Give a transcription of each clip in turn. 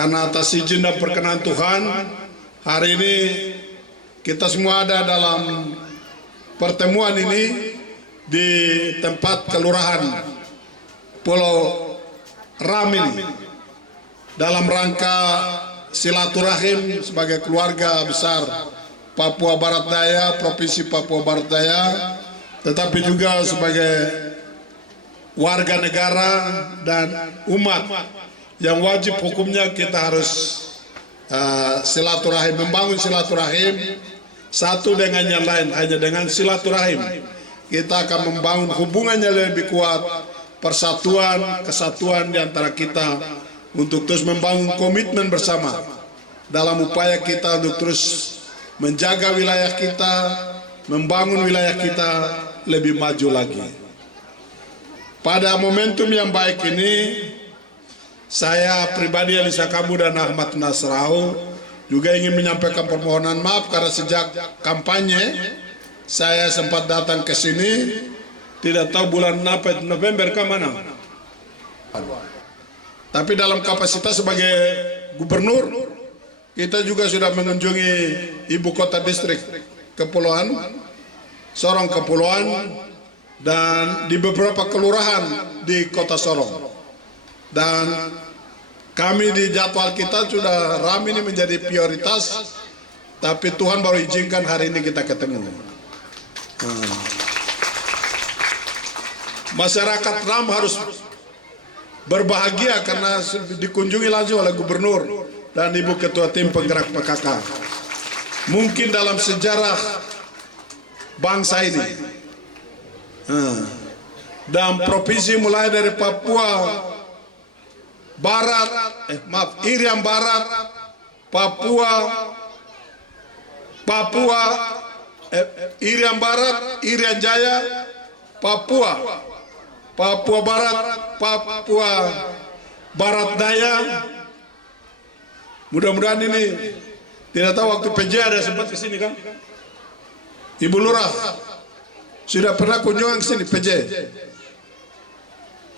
Karena atas izin dan perkenan Tuhan, hari ini kita semua ada dalam pertemuan ini di tempat kelurahan Pulau Ram ini dalam rangka silaturahim sebagai keluarga besar Papua Barat Daya, Provinsi Papua Barat Daya, tetapi juga sebagai warga negara dan umat yang wajib hukumnya kita harus silaturahim, membangun silaturahim satu dengan yang lain. Hanya dengan silaturahim kita akan membangun hubungannya lebih kuat, persatuan, kesatuan di antara kita untuk terus membangun komitmen bersama dalam upaya kita untuk terus menjaga wilayah kita, membangun wilayah kita lebih maju lagi. Pada momentum yang baik ini, saya pribadi Elisa Kambu dan Ahmad Nasrau juga ingin menyampaikan permohonan maaf karena sejak kampanye saya sempat datang ke sini, tidak tahu bulan apa, November ke mana. Tapi dalam kapasitas sebagai gubernur, kita juga sudah mengunjungi ibu kota distrik Kepulauan, Sorong Kepulauan, dan di beberapa kelurahan di kota Sorong. Dan kami di jadwal kita sudah Ram ini menjadi prioritas, tapi Tuhan baru izinkan hari ini kita ketemu. Masyarakat Ram harus berbahagia karena dikunjungi langsung oleh gubernur dan ibu ketua tim penggerak PKK. Mungkin dalam sejarah bangsa ini dan provinsi mulai dari Papua Barat, Irian Barat, Irian Barat, Irian Jaya, Papua Barat, Papua Barat Daya. Mudah-mudahan ini, tidak tahu waktu PJ ada sempat ke sini kan? Ibu Lurah sudah pernah kunjungan ke sini PJ?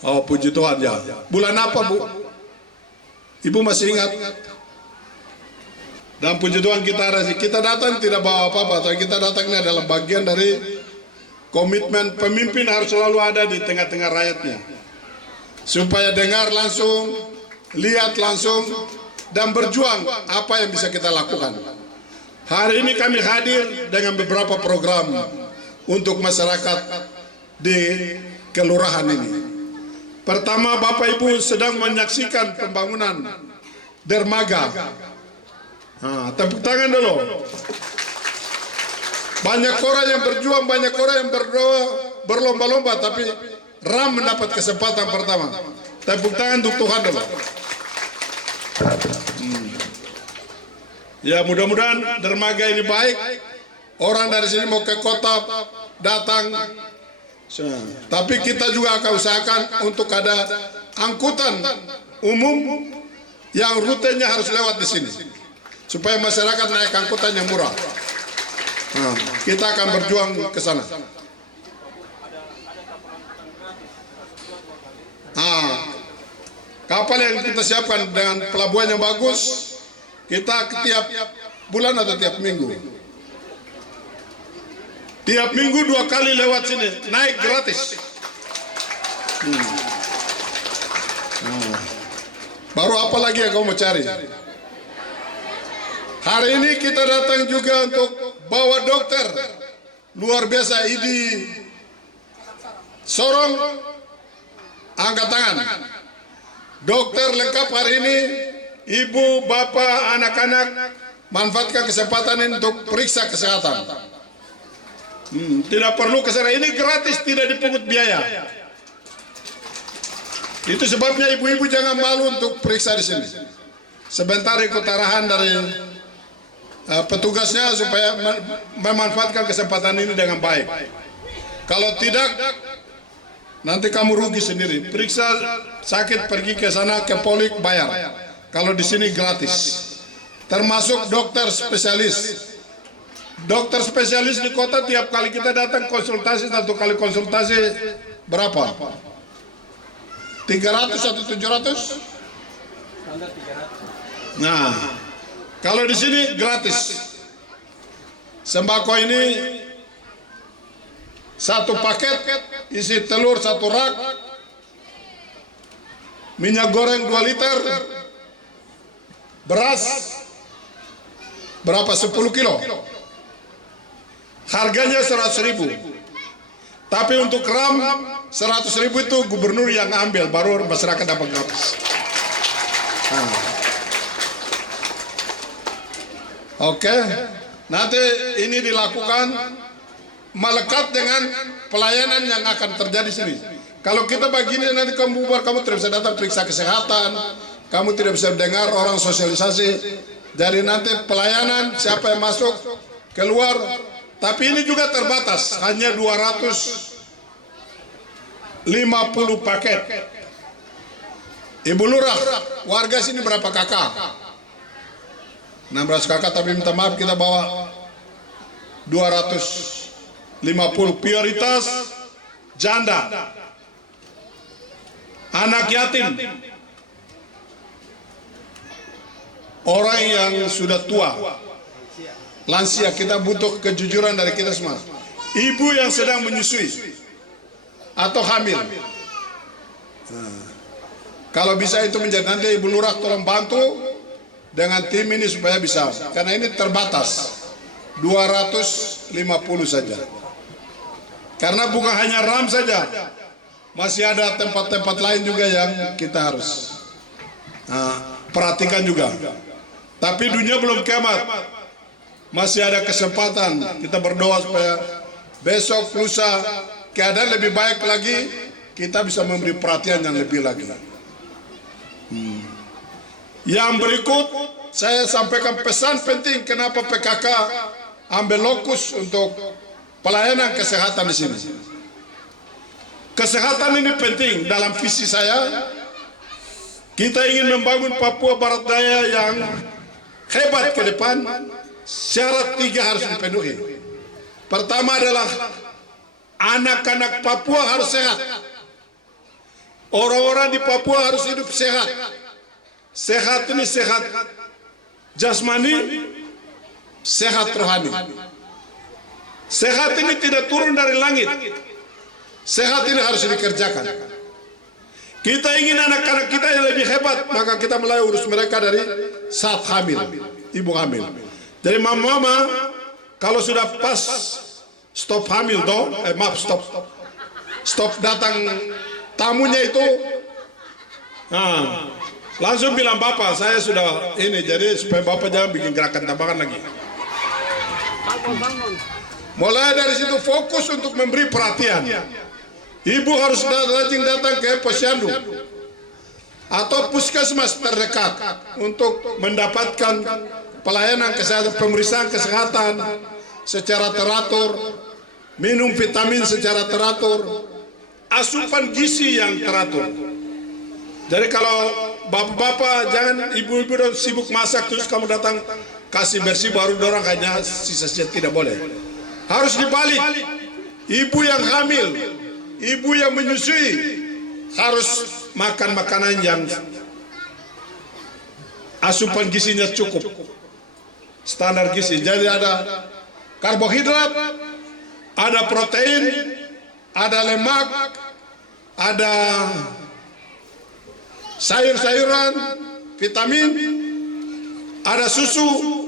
Oh, puji Tuhan ya. Bulan apa, Bu? Ibu masih ingat? Dan puji Tuhan kita datang tidak bawa apa-apa, tapi kita datangnya adalah bagian dari komitmen pemimpin harus selalu ada di tengah-tengah rakyatnya, supaya dengar langsung, lihat langsung, dan berjuang apa yang bisa kita lakukan. Hari ini kami hadir dengan beberapa program untuk masyarakat di kelurahan ini. Pertama, Bapak Ibu sedang menyaksikan pembangunan dermaga. Tepuk tangan dulu. Banyak orang yang berjuang, banyak orang yang berlomba-lomba, tapi Ram mendapat kesempatan pertama. Tepuk tangan untuk Tuhan dulu. Ya, mudah-mudahan dermaga ini baik. Orang dari sini mau ke kota datang. Tapi kita juga akan usahakan untuk ada angkutan umum yang rutenya harus lewat di sini, supaya masyarakat naik angkutan yang murah. Kita akan berjuang ke sana. Kapal yang kita siapkan dengan pelabuhan yang bagus, kita tiap bulan atau tiap minggu. Tiap minggu 2 kali lewat sini, naik gratis. Baru apa lagi yang kamu mau cari? Hari ini kita datang juga untuk bawa dokter luar biasa di Sorong, angkat tangan. Dokter lengkap hari ini, ibu, bapak, anak-anak manfaatkan kesempatan ini untuk periksa kesehatan. Tidak perlu ke sana, ini gratis, tidak dipungut biaya. Itu sebabnya ibu-ibu jangan malu untuk periksa di sini. Sebentar ikut arahan dari petugasnya supaya memanfaatkan kesempatan ini dengan baik. Kalau tidak, nanti kamu rugi sendiri. Periksa sakit pergi ke sana ke polik bayar. Kalau di sini gratis. Termasuk dokter spesialis. Dokter spesialis di kota tiap kali kita datang konsultasi, 1 kali konsultasi berapa? 300 atau 700? Nah, kalau di sini gratis. Sembako ini satu paket isi telur 1 rak, minyak goreng 2 liter, beras berapa 10 kilo. Harganya 100.000. Tapi untuk ram 100.000 itu gubernur yang ambil, baru masyarakat dapat gratis. Oke, nanti ini dilakukan melekat dengan pelayanan yang akan terjadi sini. Kalau kita begini nanti kamu bubar, kamu tidak bisa datang periksa kesehatan, kamu tidak bisa dengar orang sosialisasi. Jadi nanti pelayanan siapa yang masuk keluar, tapi ini juga terbatas, hanya 250 paket. Ibu Lurah, warga sini berapa kakak? 16 kakak, tapi minta maaf kita bawa 250 prioritas janda, anak yatim, orang yang sudah tua, lansia. Kita butuh kejujuran dari kita semua. Ibu yang sedang menyusui atau hamil. Kalau bisa itu menjadi, nanti Ibu Lurah tolong bantu dengan tim ini supaya bisa, karena ini terbatas 250 saja. Karena bukan hanya RAM saja, masih ada tempat-tempat lain juga yang kita harus perhatikan juga. Tapi dunia belum kiamat, masih ada kesempatan. Kita berdoa supaya besok lusa keadaan lebih baik lagi, kita bisa memberi perhatian yang lebih lagi. Yang berikut saya sampaikan pesan penting kenapa PKK ambil lokus untuk pelayanan kesehatan di sini. Kesehatan ini penting dalam visi saya. Kita ingin membangun Papua Barat Daya yang hebat ke depan. Syarat 3 harus dipenuhi. Pertama adalah anak-anak Papua harus sehat. Orang-orang di Papua harus hidup sehat. Sehat ini sehat jasmani, sehat rohani. Sehat ini tidak turun dari langit. Sehat ini harus dikerjakan. Kita ingin anak-anak kita yang lebih hebat, maka kita mulai urus mereka dari saat hamil, ibu hamil. Jadi mama kalau sudah pas stop hamil stop datang tamunya itu, langsung bilang bapak saya sudah ini, jadi supaya bapak jangan bikin gerakan tambahan lagi. Mulai dari situ fokus untuk memberi perhatian. Ibu harus rajin datang ke posyandu atau puskesmas terdekat untuk mendapatkan pelayanan kesehatan, pemeriksaan kesehatan secara teratur, minum vitamin secara teratur, asupan gizi yang teratur. Jadi kalau bapak-bapak, jangan ibu-ibu sibuk masak terus kamu datang kasih bersih baru dorang hanya sisa-sisa, tidak boleh. Harus dibalik. Ibu yang hamil, ibu yang menyusui harus makan makanan yang asupan gizinya cukup, standar gizi. Jadi ada karbohidrat, ada protein, ada lemak, ada sayur-sayuran, vitamin, ada susu.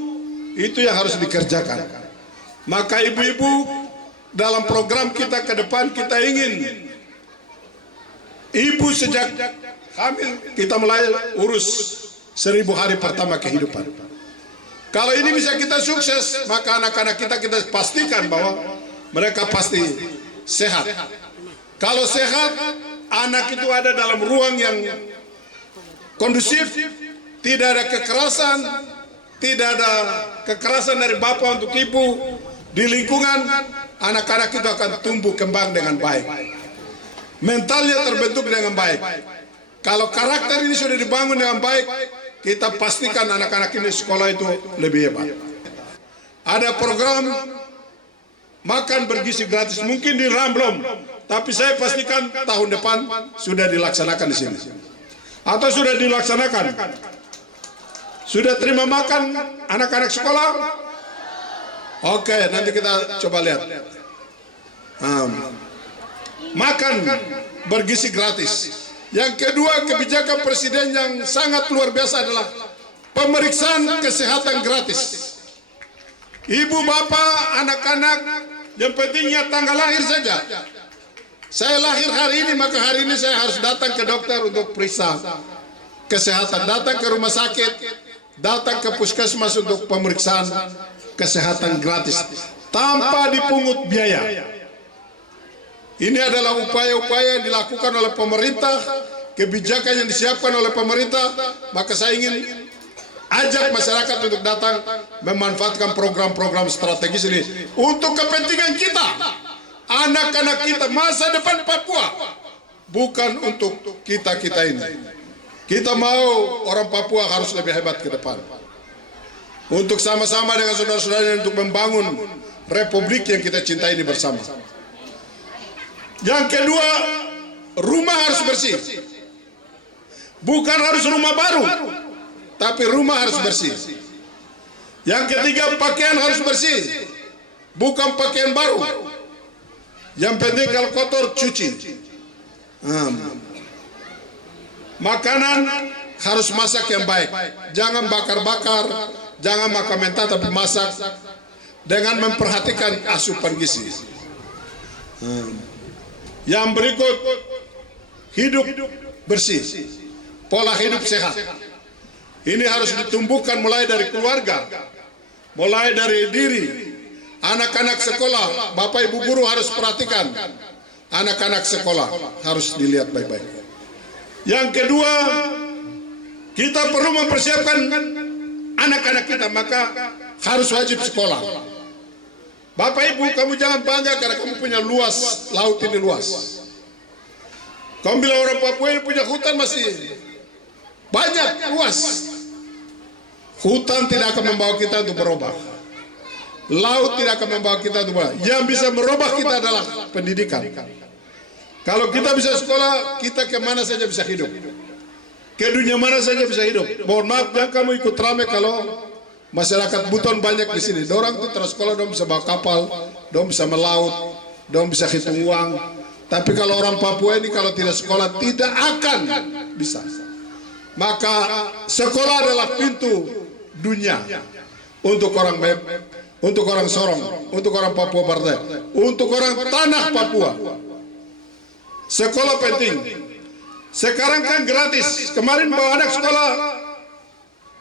Itu yang harus dikerjakan. Maka ibu-ibu dalam program kita ke depan, kita ingin ibu sejak hamil kita mulai urus 1000 hari pertama kehidupan. Kalau ini bisa kita sukses, maka anak-anak kita pastikan bahwa mereka pasti sehat. Kalau sehat, anak itu ada dalam ruang yang kondusif, tidak ada kekerasan, tidak ada kekerasan dari bapak untuk ibu. Di lingkungan, anak-anak itu akan tumbuh kembang dengan baik, mentalnya terbentuk dengan baik. Kalau karakter ini sudah dibangun dengan baik, kita pastikan anak-anak ini sekolah itu lebih hebat. Ada program makan bergizi gratis, mungkin di Ramblom, tapi saya pastikan tahun depan sudah dilaksanakan di sini atau sudah dilaksanakan. Sudah terima makan anak-anak sekolah? Oke, nanti kita coba lihat. Makan bergizi gratis. Yang kedua, kebijakan presiden yang sangat luar biasa adalah pemeriksaan kesehatan gratis. Ibu, bapak, anak-anak, yang pentingnya tanggal lahir saja. Saya lahir hari ini, maka hari ini saya harus datang ke dokter untuk periksa kesehatan. Datang ke rumah sakit, datang ke puskesmas untuk pemeriksaan kesehatan gratis tanpa dipungut biaya. Ini adalah upaya-upaya yang dilakukan oleh pemerintah, kebijakan yang disiapkan oleh pemerintah. Maka saya ingin ajak masyarakat untuk datang memanfaatkan program-program strategis ini untuk kepentingan kita, anak-anak kita, masa depan Papua, bukan untuk kita-kita ini. Kita mau orang Papua harus lebih hebat ke depan, untuk sama-sama dengan saudara-saudara untuk membangun republik yang kita cintai ini bersama. Yang kedua, rumah harus bersih. Bukan harus rumah baru, tapi rumah harus bersih. Yang ketiga, pakaian harus bersih, bukan pakaian baru. Yang penting kalau kotor, cuci. Makanan harus masak yang baik. Jangan bakar-bakar, jangan makan mentah, tapi masak dengan memperhatikan asupan gizi. Yang berikut, hidup bersih, pola hidup sehat. Ini harus ditumbuhkan mulai dari keluarga, mulai dari diri. Anak-anak sekolah, bapak ibu guru harus perhatikan. Anak-anak sekolah harus dilihat baik-baik. Yang kedua, kita perlu mempersiapkan anak-anak kita, maka harus wajib sekolah. Bapak ibu, kamu jangan bangga karena kamu punya luas, laut ini luas. Kamu bilang orang Papua ini punya hutan masih banyak, luas. Hutan tidak akan membawa kita untuk berubah. Laut tidak akan membawa kita untuk berubah. Yang bisa merubah kita adalah pendidikan. Kalau kita bisa sekolah, kita kemana saja bisa hidup. Ke dunia mana saja bisa hidup. Mohon maaf, jangan kamu ikut rame kalau masyarakat Buton banyak di sini. Dorang tuh terus sekolah, dong bisa bawa kapal, dong bisa melaut, dong bisa hitung uang. Tapi kalau orang Papua ini kalau tidak sekolah tidak akan bisa. Maka sekolah adalah pintu dunia untuk orang Mep, untuk orang Sorong, untuk orang Papua Barat, untuk orang tanah Papua. Sekolah penting. Sekarang kan gratis. Kemarin bawa anak sekolah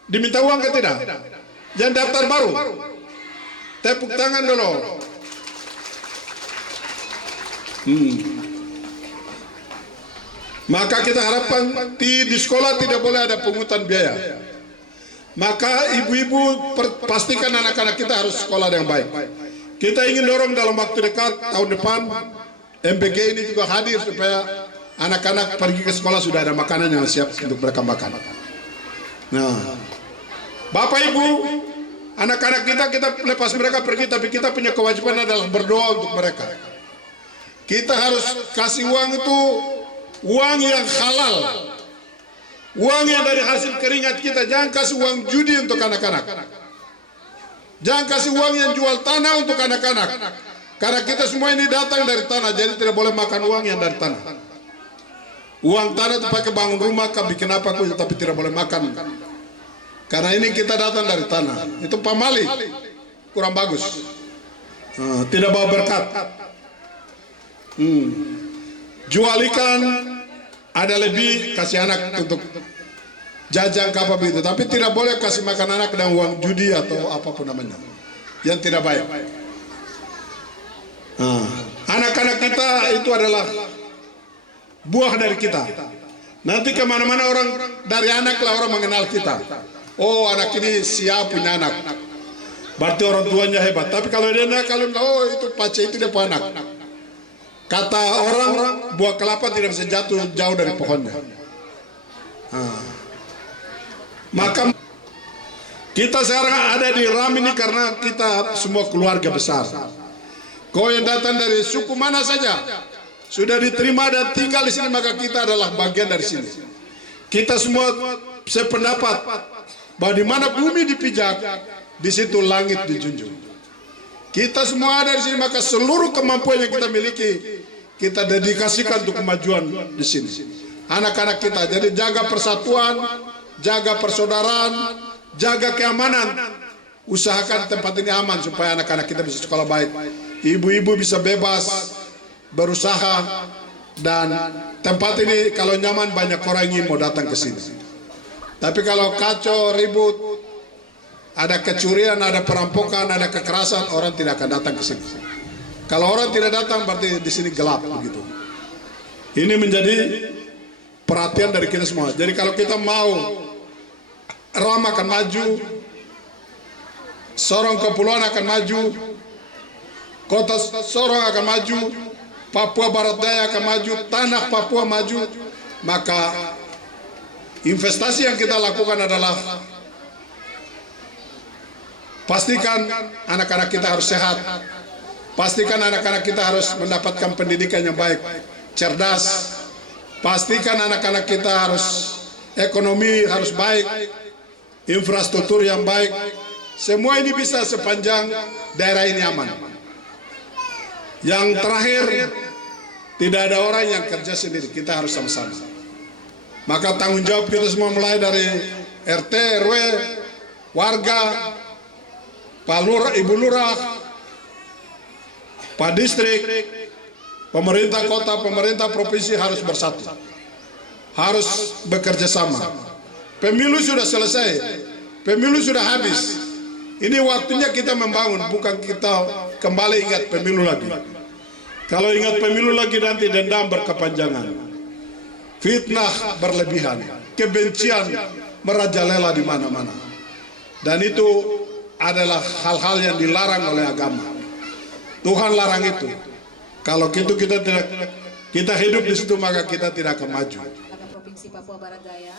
diminta uang ke tidak? Yang daftar baru, tepuk tangan dulu. Maka kita harapkan di sekolah tidak boleh ada pungutan biaya. Maka ibu-ibu pastikan anak-anak kita harus sekolah yang baik. Kita ingin dorong dalam waktu dekat, tahun depan, MPG ini juga hadir supaya anak-anak pergi ke sekolah sudah ada makanan yang siap untuk mereka makan. Nah, Bapak Ibu, anak-anak kita lepas mereka pergi, tapi kita punya kewajiban adalah berdoa untuk mereka. Kita harus kasih uang itu uang yang halal, uang yang dari hasil keringat kita. Jangan kasih uang judi untuk anak-anak, jangan kasih uang yang jual tanah untuk anak-anak, karena kita semua ini datang dari tanah, jadi tidak boleh makan uang yang dari tanah. Uang tanah itu pakai bangun rumah, bikin apa pun, tapi tidak boleh makan. Karena ini kita datang dari tanah. Itu pamali, kurang bagus. Tidak bawa berkat. Jual ikan ada lebih, kasih anak untuk jajan kapal begitu. Tapi tidak boleh kasih makan anak dengan uang judi atau apapun namanya, yang tidak baik. Anak-anak kita itu adalah buah dari kita. Nanti kemana-mana orang dari anak lah orang mengenal kita. Oh, anak ini siap punya anak, berarti orang tuanya hebat. Tapi kalau dia nakal, oh itu pace, itu dia punya anak. Kata orang, buah kelapa tidak bisa jatuh jauh dari pohonnya. Maka kita sekarang ada di RAM ini karena kita semua keluarga besar. Kau yang datang dari suku mana saja sudah diterima dan tinggal di sini, maka kita adalah bagian dari sini. Kita semua sependapat bahwa di mana bumi dipijak, di situ langit dijunjung. Kita semua ada di sini, maka seluruh kemampuan yang kita miliki kita dedikasikan untuk kemajuan di sini. Anak-anak kita, jadi jaga persatuan, jaga persaudaraan, jaga keamanan. Usahakan tempat ini aman supaya anak-anak kita bisa sekolah baik. Ibu-ibu bisa bebas berusaha, dan tempat ini kalau nyaman banyak orang ingin mau datang ke sini. Tapi kalau kacau, ribut, ada kecurian, ada perampokan, ada kekerasan, orang tidak akan datang ke sini. Kalau orang tidak datang berarti di sini gelap begitu. Ini menjadi perhatian dari kita semua. Jadi kalau kita mau Ram akan maju, Sorong Kepulauan akan maju, Kota Sorong akan maju, Papua Barat Daya akan maju, tanah Papua maju, maka investasi yang kita lakukan adalah pastikan anak-anak kita harus sehat, pastikan anak-anak kita harus mendapatkan pendidikan yang baik, cerdas, pastikan anak-anak kita harus ekonomi harus baik, infrastruktur yang baik. Semua ini bisa sepanjang daerah ini aman. Yang terakhir, tidak ada orang yang kerja sendiri, kita harus sama-sama. Maka tanggung jawab kita semua mulai dari RT, RW, warga, Pak Lurah, Ibu Lurah, Pak Distrik, pemerintah kota, pemerintah provinsi harus bersatu, harus bekerja sama. Pemilu sudah selesai, pemilu sudah habis. Ini waktunya kita membangun, bukan kita kembali ingat pemilu lagi. Kalau ingat pemilu lagi nanti dendam berkepanjangan, fitnah berlebihan, kebencian merajalela di mana-mana. Dan itu adalah hal-hal yang dilarang oleh agama. Tuhan larang itu. Kalau gitu kita hidup di situ, maka kita tidak akan maju. Provinsi Papua Barat Daya.